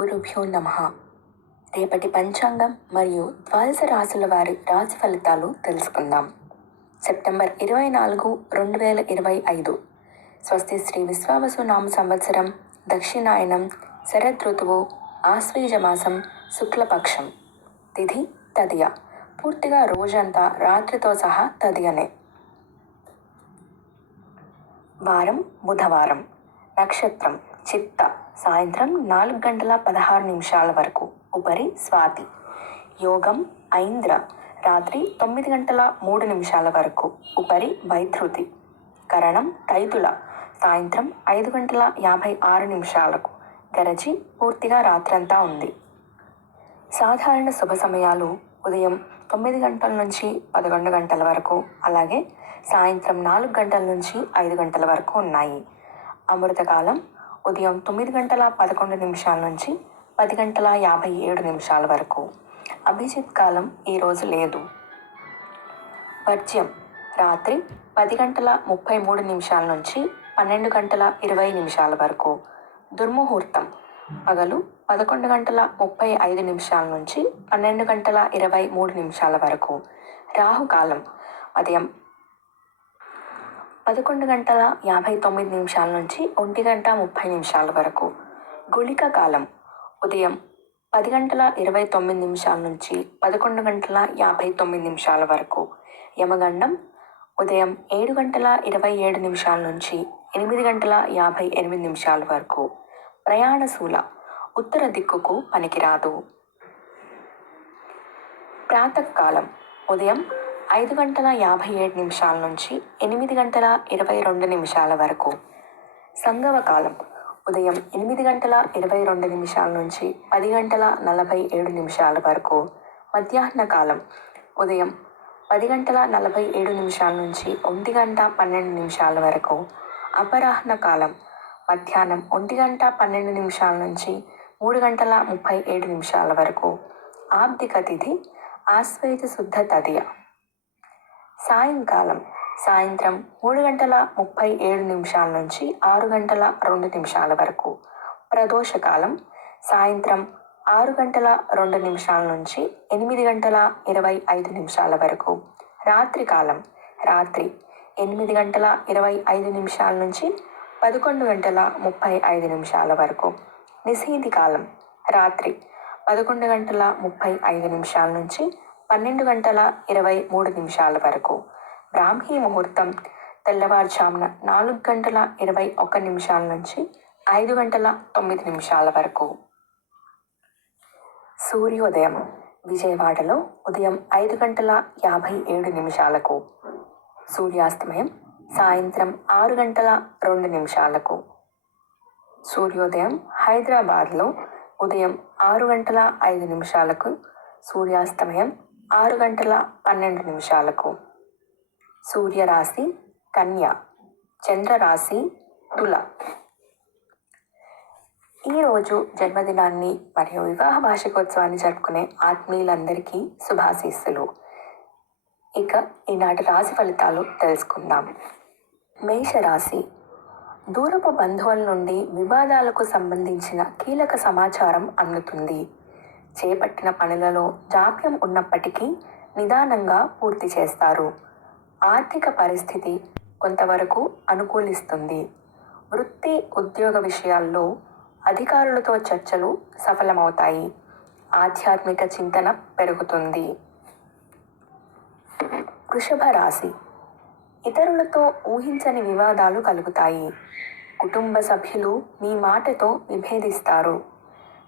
గురుభ్యో నమ. రేపటి పంచాంగం మరియు ద్వాదశ రాశుల వారి రాశి ఫలితాలు తెలుసుకుందాం. సెప్టెంబర్ ఇరవై నాలుగు రెండు వేల ఇరవై ఐదు. స్వస్తి శ్రీ విశ్వావసు నామ సంవత్సరం దక్షిణాయనం శరద్ ఋతువు ఆశ్వీజమాసం శుక్లపక్షం. తిథి తదియ. పూర్తిగా రోజంతా రాత్రితో సహా తదియనే. వారం బుధవారం. నక్షత్రం చిత్త. సాయంత్రం నాలుగు గంటల పదహారు నిమిషాల వరకు. ఉపరి స్వాతి. యోగం ఐంద్ర. రాత్రి తొమ్మిది గంటల మూడు నిమిషాల వరకు. ఉపరి వైధృతి. కరణం తైతుల. సాయంత్రం ఐదు గంటల యాభై ఆరు నిమిషాలకు. గరజి పూర్తిగా రాత్రంతా ఉంది. సాధారణ శుభ సమయాలు ఉదయం తొమ్మిది గంటల నుంచి పదకొండు గంటల వరకు అలాగే సాయంత్రం నాలుగు గంటల నుంచి ఐదు గంటల వరకు ఉన్నాయి. అమృతకాలం ఉదయం తొమ్మిది గంటల పదకొండు నిమిషాల నుంచి పది గంటల యాభై ఏడు నిమిషాల వరకు. అభిజిత్ కాలం ఈరోజు లేదు. వర్జ్యం రాత్రి పది గంటల ముప్పై మూడు నిమిషాల నుంచి పన్నెండు గంటల ఇరవై నిమిషాల వరకు. దుర్ముహూర్తం. పగలు పదకొండు గంటల ముప్పై ఐదు నిమిషాల నుంచి పన్నెండు గంటల ఇరవై మూడు నిమిషాల వరకు. రాహుకాలం. ఉదయం పదకొండు గంటల యాభై తొమ్మిది నిమిషాల నుంచి ఒంటి గంట ముప్పై నిమిషాల వరకు. గుళిక కాలం. ఉదయం పది గంటల ఇరవై తొమ్మిది నిమిషాల నుంచి పదకొండు గంటల యాభై తొమ్మిది నిమిషాల వరకు. యమగండం. ఉదయం ఏడు గంటల ఇరవై ఏడు నిమిషాల నుంచి ఎనిమిది గంటల యాభై ఎనిమిది నిమిషాల వరకు. ప్రయాణశూల ఉత్తర దిక్కుకు పనికిరాదు. ప్రాతకాలం. ఉదయం ఐదు గంటల యాభై ఏడు నిమిషాల నుంచి ఎనిమిది గంటల ఇరవై రెండు నిమిషాల వరకు. సంగవ కాలం. ఉదయం ఎనిమిది గంటల ఇరవై రెండు నిమిషాల నుంచి పది గంటల నలభై ఏడు నిమిషాల వరకు. మధ్యాహ్న కాలం. ఉదయం పది గంటల నలభై ఏడు నిమిషాల నుంచి ఒంటి గంట పన్నెండు నిమిషాల వరకు. అపరాహ్న కాలం. మధ్యాహ్నం ఒంటి గంట పన్నెండు నిమిషాల నుంచి మూడు గంటల ముప్పై ఏడు నిమిషాల వరకు. ఆబ్దిక తిథి. ఆశ్వేత శుద్ధ తదియ. సాయంకాలం సాయంత్రం మూడు గంటల ముప్పై ఏడు నిమిషాల నుంచి ఆరు గంటల రెండు నిమిషాల వరకు. ప్రదోషకాలం సాయంత్రం ఆరు గంటల రెండు నిమిషాల నుంచి ఎనిమిది గంటల ఇరవై ఐదు నిమిషాల వరకు. రాత్రికాలం రాత్రి ఎనిమిది గంటల ఇరవై ఐదు నిమిషాల నుంచి పదకొండు గంటల ముప్పై ఐదు నిమిషాల వరకు. నిషేధి కాలం రాత్రి పదకొండు గంటల ముప్పై ఐదు నిమిషాల నుంచి పన్నెండు గంటల ఇరవై మూడు నిమిషాల వరకు. బ్రాహ్మీ ముహూర్తం తెల్లవారుజామున నాలుగు గంటల ఇరవై ఒక్క నిమిషాల నుంచి ఐదు గంటల తొమ్మిది నిమిషాల వరకు. సూర్యోదయం విజయవాడలో ఉదయం ఐదు గంటల యాభై ఏడు నిమిషాలకు. సూర్యాస్తమయం సాయంత్రం ఆరు గంటల రెండు నిమిషాలకు. సూర్యోదయం హైదరాబాద్లో ఉదయం ఆరు గంటల ఐదు నిమిషాలకు. సూర్యాస్తమయం ఆరు గంటల పన్నెండు నిమిషాలకు సూర్యరాశి కన్య చంద్రరాశి తుల. ఈరోజు జన్మదినాన్ని మరియు వివాహ వార్షికోత్సవాన్ని జరుపుకునే ఆత్మీయులందరికీ శుభాశీస్సులు. ఇక ఈనాటి రాశి ఫలితాలు తెలుసుకుందాం. మేషరాశి. దూరపు బంధువుల నుండి వివాదాలకు సంబంధించిన కీలక సమాచారం అందుతుంది. చేపట్టిన పనులలో జాప్యం ఉన్నప్పటికీ నిదానంగా పూర్తి చేస్తారు. ఆర్థిక పరిస్థితి కొంతవరకు అనుకూలిస్తుంది. వృత్తి ఉద్యోగ విషయాల్లో అధికారులతో చర్చలు సఫలమవుతాయి. ఆధ్యాత్మిక చింతన పెరుగుతుంది. వృషభ రాశి. ఇతరులతో ఊహించని వివాదాలు కలుగుతాయి. కుటుంబ సభ్యులు మీ మాటతో విభేదిస్తారు.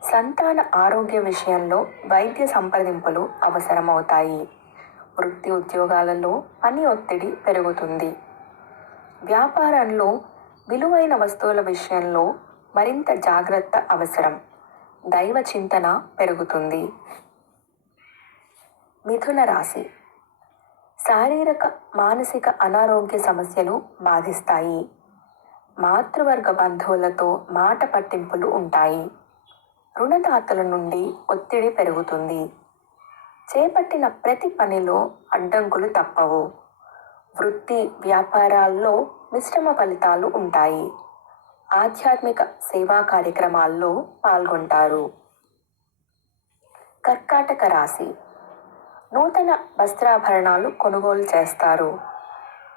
సంతాన ఆరోగ్య విషయంలో వైద్య సంప్రదింపులు అవసరమవుతాయి. వృత్తి ఉద్యోగాలలో పని ఒత్తిడి పెరుగుతుంది. వ్యాపారంలో విలువైన వస్తువుల విషయంలో మరింత జాగ్రత్త అవసరం. దైవ చింతన పెరుగుతుంది. మిథున రాశి. శారీరక మానసిక అనారోగ్య సమస్యలు బాధిస్తాయి. మాతృవర్గ బంధువులతో మాట పట్టింపులు ఉంటాయి. రుణదాతల నుండి ఒత్తిడి పెరుగుతుంది. చేపట్టిన ప్రతి పనిలో అడ్డంకులు తప్పవు. వృత్తి వ్యాపారాల్లో మిశ్రమ ఫలితాలు ఉంటాయి. ఆధ్యాత్మిక సేవా కార్యక్రమాల్లో పాల్గొంటారు. కర్కాటక రాశి. నూతన వస్త్రాభరణాలు కొనుగోలు చేస్తారు.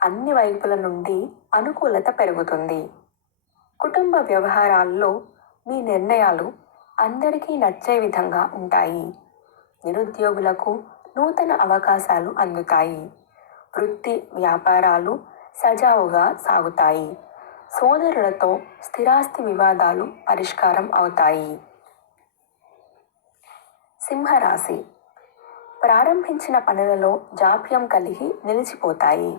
అన్ని వైపుల నుండి అనుకూలత పెరుగుతుంది. కుటుంబ వ్యవహారాల్లో మీ నిర్ణయాలు అందరికీ నచ్చే విధంగా ఉంటాయి. నిరుద్యోగులకు నూతన అవకాశాలు అందుతాయి. వృత్తి వ్యాపారాలు సజావుగా సాగుతాయి. సోదరులతో స్థిరాస్తి వివాదాలు పరిష్కారం అవుతాయి. సింహరాశి. ప్రారంభించిన పనులలో జాప్యం కలిగి నిలిచిపోతాయి.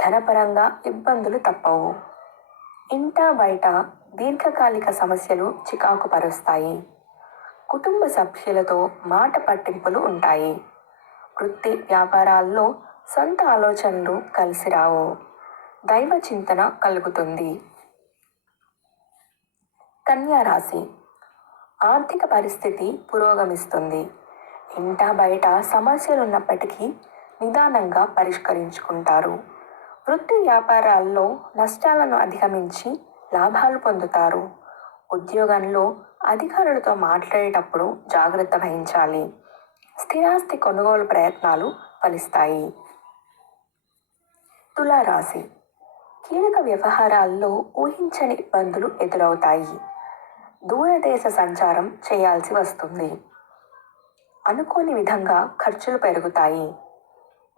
ధనపరంగా ఇబ్బందులు తప్పవు. ఇంట బయట దీర్ఘకాలిక సమస్యలు చికాకు పరుస్తాయి. కుటుంబ సభ్యులతో మాట పట్టింపులు ఉంటాయి. వృత్తి వ్యాపారాల్లో సొంత ఆలోచనలు కలిసి రావు. దైవ చింతన కలుగుతుంది. కన్యా రాశి. ఆర్థిక పరిస్థితి పురోగమిస్తుంది. ఇంట బయట సమస్యలు ఉన్నప్పటికీ నిదానంగా పరిష్కరించుకుంటారు. వృత్తి వ్యాపారాల్లో నష్టాలను అధిగమించి లాభాలు పొందుతారు. ఉద్యోగంలో అధికారులతో మాట్లాడేటప్పుడు జాగ్రత్త వహించాలి. స్థిరాస్తి కొనుగోలు ప్రయత్నాలు ఫలిస్తాయి. తులారాశి. కీలక వ్యవహారాల్లో ఊహించని ఇబ్బందులు ఎదురవుతాయి. దూరదేశ సంచారం చేయాల్సి వస్తుంది. అనుకోని విధంగా ఖర్చులు పెరుగుతాయి.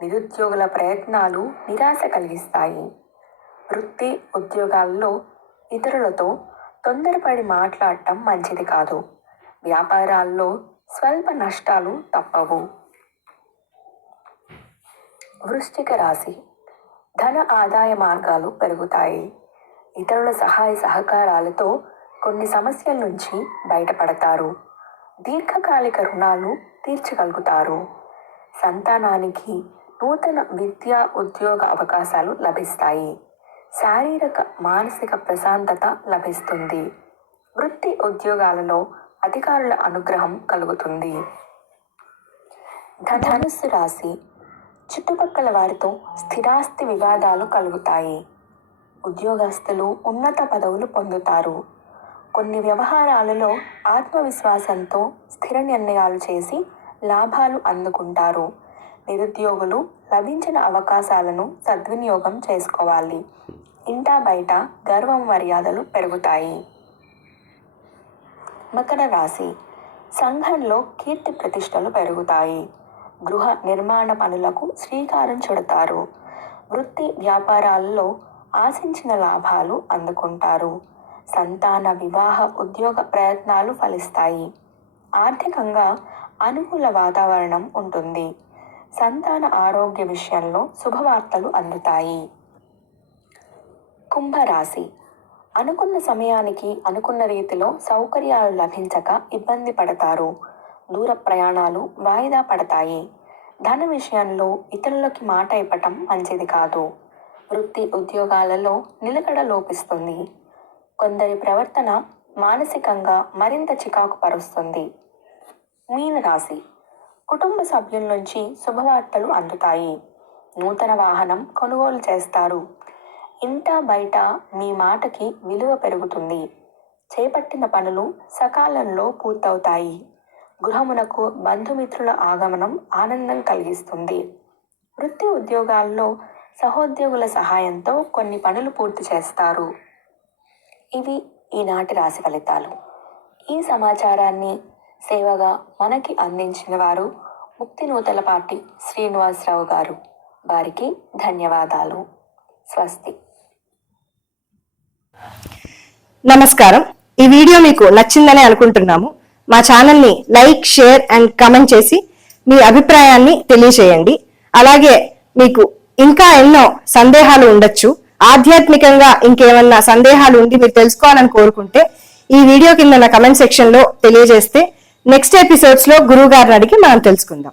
నిరుద్యోగుల ప్రయత్నాలు నిరాశ కలిగిస్తాయి. వృత్తి ఉద్యోగాల్లో ఇతరులతో తొందరపడి మాట్లాడటం మంచిది కాదు. వ్యాపారాల్లో స్వల్ప నష్టాలు తప్పవు. వృశ్చిక రాశి. ధన ఆదాయ మార్గాలు పెరుగుతాయి. ఇతరుల సహాయ సహకారాలతో కొన్ని సమస్యల నుంచి బయటపడతారు. దీర్ఘకాలిక రుణాలు తీర్చగలుగుతారు. సంతానానికి నూతన విద్యా ఉద్యోగ అవకాశాలు లభిస్తాయి. శారీరక మానసిక ప్రశాంతత లభిస్తుంది. వృత్తి ఉద్యోగాలలో అధికారుల అనుగ్రహం కలుగుతుంది. ధనుస్సు రాశి చుట్టుపక్కల వారితో స్థిరాస్తి వివాదాలు కలుగుతాయి. ఉద్యోగస్తులు ఉన్నత పదవులు పొందుతారు. కొన్ని వ్యవహారాలలో ఆత్మవిశ్వాసంతో స్థిర నిర్ణయాలు చేసి లాభాలు అందుకుంటారు. నిరుద్యోగులు లభించిన అవకాశాలను సద్వినియోగం చేసుకోవాలి. ఇంటా బయట గర్వం మర్యాదలు పెరుగుతాయి. మకర రాశి. సంఘంలో కీర్తి ప్రతిష్టలు పెరుగుతాయి. గృహ నిర్మాణ పనులకు శ్రీకారం చుడతారు. వృత్తి వ్యాపారాల్లో ఆశించిన లాభాలు అందుకుంటారు. సంతాన వివాహ ఉద్యోగ ప్రయత్నాలు ఫలిస్తాయి. ఆర్థికంగా అనుకూల వాతావరణం ఉంటుంది. సంతాన ఆరోగ్య విషయంలో శుభవార్తలు అందుతాయి. కుంభరాశి. అనుకున్న సమయానికి అనుకున్న రీతిలో సౌకర్యాలు లభించక ఇబ్బంది పడతారు. దూర ప్రయాణాలు వాయిదా పడతాయి. ధన విషయంలో ఇతరులకి మాట ఇవ్వటం మంచిది కాదు. వృత్తి ఉద్యోగాలలో నిలకడ లోపిస్తుంది. కొందరి ప్రవర్తన మానసికంగా మరింత చికాకు పరుస్తుంది మీన రాశి కుటుంబ సభ్యుల నుంచి శుభవార్తలు అందుతాయి. నూతన వాహనం కొనుగోలు చేస్తారు. ఇంట బయట మీ మాటకి విలువ పెరుగుతుంది. చేపట్టిన పనులు సకాలంలో పూర్తవుతాయి. గృహమునకు బంధుమిత్రుల ఆగమనం ఆనందం కలిగిస్తుంది. వృత్తి ఉద్యోగాల్లో సహోద్యోగుల సహాయంతో కొన్ని పనులు పూర్తి చేస్తారు. ఇవి ఈనాటి రాశి ఫలితాలు. ఈ సమాచారాన్ని సేవగా మనకి అందించిన వారు ముక్తి నూతలపాటి శ్రీనివాసరావు గారు. వారికి ధన్యవాదాలు. స్వస్తి. నమస్కారం. ఈ వీడియో మీకు నచ్చిందని అనుకుంటున్నాము. మా ఛానల్ని లైక్ షేర్ అండ్ కమెంట్ చేసి మీ అభిప్రాయాన్ని తెలియచేయండి అలాగే మీకు ఇంకా ఎన్నో సందేహాలు ఉండొచ్చు. ఆధ్యాత్మికంగా ఇంకేమన్నా సందేహాలు ఉండి మీరు తెలుసుకోవాలని కోరుకుంటే ఈ వీడియో కింద కమెంట్ సెక్షన్లో తెలియజేస్తే నెక్స్ట్ ఎపిసోడ్స్లో గురువు గారిని అడిగి మనం తెలుసుకుందాం.